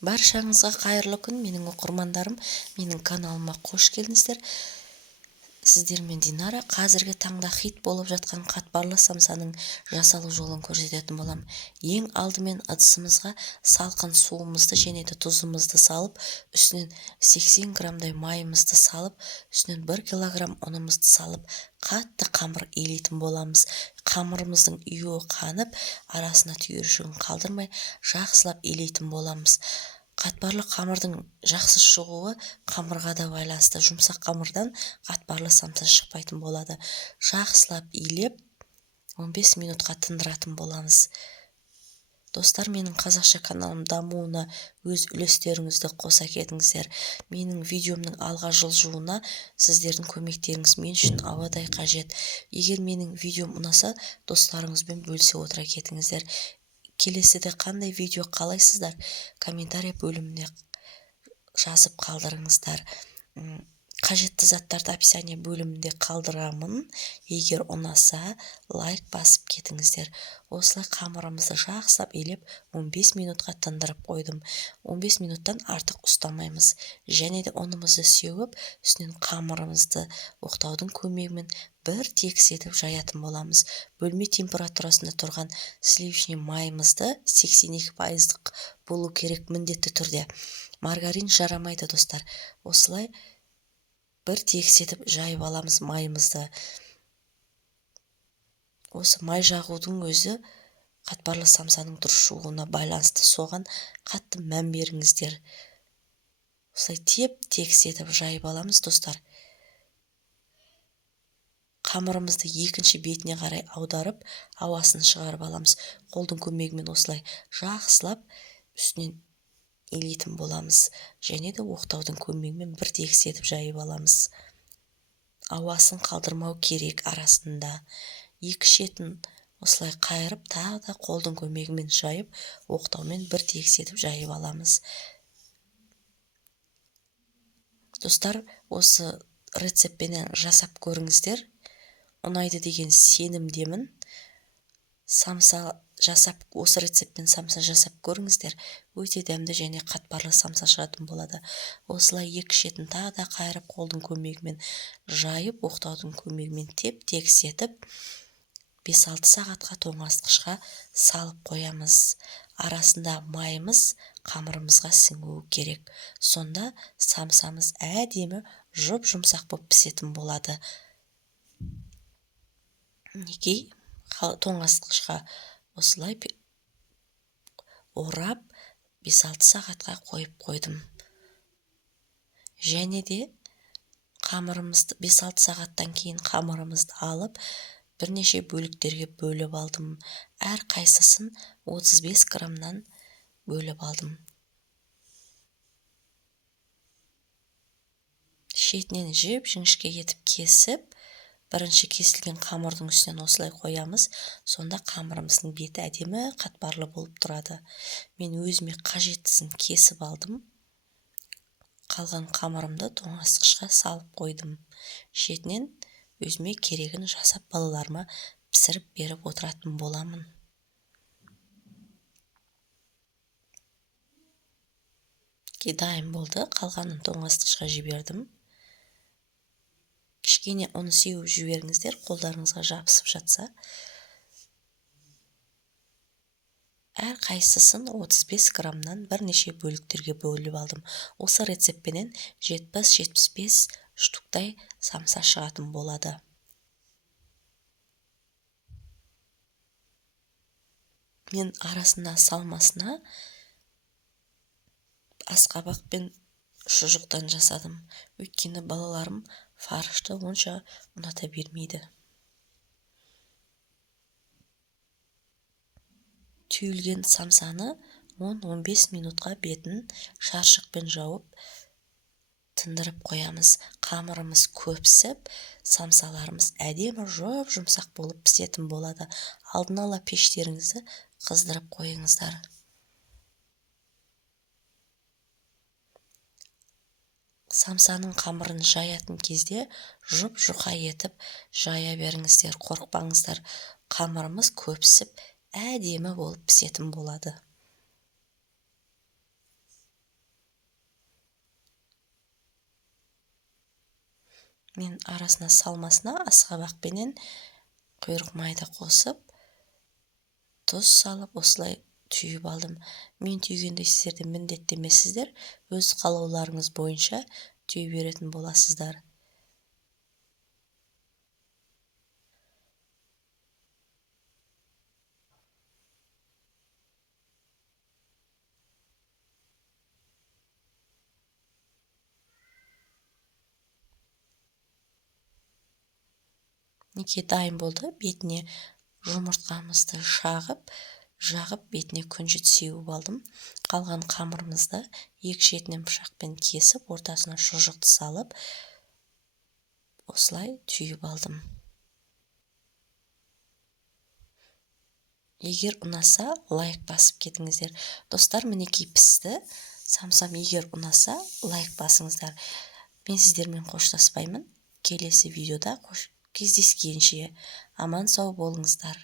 Баршаңызға қайырлы күн, менің оқырмандарым, менің каналыма қош келдіңіздер. Сіздермен Динара. Қазіргі таңда хит болып жатқан қатпарлы самсаның жасалу жолын көрсететін болам. Ең алдымен ыдысымызға салқын суымызды және де тұзымызды салып, үстінен 80 граммдай майымызды салып, үстінен 1 килограмм ұнымызды салып, қатты қамыр илейтін боламыз. Қамырымыздың үйі қанып, арасына түйіршігін қалдырмай, жақсылап илейтін боламыз. Қатпарлы қамырдың жақсы шығуы қамырға да байланысты. Жұмсақ қамырдан қатпарлы самса шықпайтын болады. Жақсылап илеп 15 минутқа тындыратын боламыз. Достар, менің қазақша каналым дамуына өз үлестеріңізді қоса кетіңіздер. Менің видеомның алға жылжуына сіздердің көмектеріңіз мен үшін ауадай қажет. Егер менің видеом ұнаса, достарыңызбен бөлісе отыра кетіңіздер. Келесіде қандай видео қалайсыздар? Комментарий бөліміне жазып қалдырыңыздар. Қажетті заттарды описание бөлімінде қалдырамын. Егер ұнаса, лайк басып кетіңіздер. Осылай қамырымызды жақсылап илеп 15 минутқа тындырып қойдым. 15 минуттан артық ұстамаймыз. Және де ұнымызды сеуіп, үстінен қамырымызды оқтаудың көмегімен бір текстетіп жаятын боламыз. Бөлме температурасында тұрған сливочный майымызды 82% болу керек міндетті түрде. Маргарин жарамайды, достар. Осылай бір текстетіп жайып аламыз майымызды. Осы май жағудың өзі қатпарлы самсаның дұрыс шығуына байланысты. Соған қатты мән беріңіздер. Осылай текстетіп жайып аламыз, достар. Қамырымызды екінші бетіне қарай аударып, ауасын шығарып аламыз. Қолдың көмегімен осылай жақсылап үстінен илейтін боламыз. Және де оқтаудың көмегімен бір текстетіп жайып аламыз. Ауасын қалдырмау керек арасында. Екі шетін осылай қайырып, тағы да қолдың көмегімен жайып, оқтаумен бір текстетіп жайып аламыз. Достар, осы рецептпенен жасап көріңіздер. Ұнайды деген сенімдемін. Осы рецептпен самса жасап көріңіздер. Өте дәмді және қатпарлы самса шығатын болады. Осылай екі шетін тағы да қайырып, қолдың көмегімен жайып, оқтаудың көмегімен текстетіп 5-6 сағатқа тоңазытқышқа салып қоямыз. Арасында майымыз қамырымызға сіңуі керек. Сонда самсамыз әдемі жұп-жұмсақ болып пісетін болады. Неге тоңазытқышқа осылай орап 5-6 сағатқа қойып қойдым. Және де қамырымызды 5-6 сағаттан кейін қамырымызды алып, бірнеше бөліктерге бөліп алдым. Әр қайсысын 35 граммнан бөліп алдым. Шетінен жіп-жіңішке етіп кесіп, бірінші кесілген қамырдың үстінен осылай қоямыз. Сонда қамырымыздың беті әдемі қатпарлы болып тұрады. Мен өзіме қажеттісін кесіп алдым. Қалған қамырымды тоңазытқышқа салып қойдым. Шетінен өзіме керегін жасап балаларыма пісіріп беріп отыратын боламын. Дайын болды. Қалғанын тоңазытқышқа жібердім. Кішкене ұн сеуіп жіберіңіздер, қолдарыңызға жабысып жатса. Әр қайсысын 35 граммнан бірнеше бөліктерге бөліп алдым. Осы рецептпенен 70-75 штуктай самса шығатын болады. Мен арасында салмасына асқабақ пен шұжықтан жасадым. Өйткені балаларым фаршты онша ұната бермейді. Түйілген самсаны 10-15 минутқа бетін шаршықпен жауып тындырып қоямыз. Қамырымыз көпсіп, самсаларымыз әдемі жұмсақ болып пісетін болады. Алдын ала пештеріңізді қыздырып қойыңыздар. Самсаның қамырын жаятын кезде жұп-жұқа етіп жая беріңіздер, қорықпаңыздар. Қамырымыз көпсіп, әдемі болып пісетін болады. Мен арасына салмасына асқабақпенен құйрық майды қосып, тұз салып осылай түйіп алдым. Мен түйгенде сіздер де міндетті емессіздер, өз қалауларыңыз бойынша түйе беретін боласыздар. Неке дайын болды. Бетіне жұмыртқамызды жағып бетіне күнжіт сеуіп алдым. Қалған қамырымызды екі шетінен пышақпен кесіп, ортасына шұжықты салып, осылай түйіп алдым. Егер ұнаса, лайк басып кетіңіздер. Достар, мінекей пісті. Самсам егер ұнаса, лайк басыңыздар. Мен сіздермен қоштаспаймын. Келесі видеода кездескенше аман сау болыңыздар.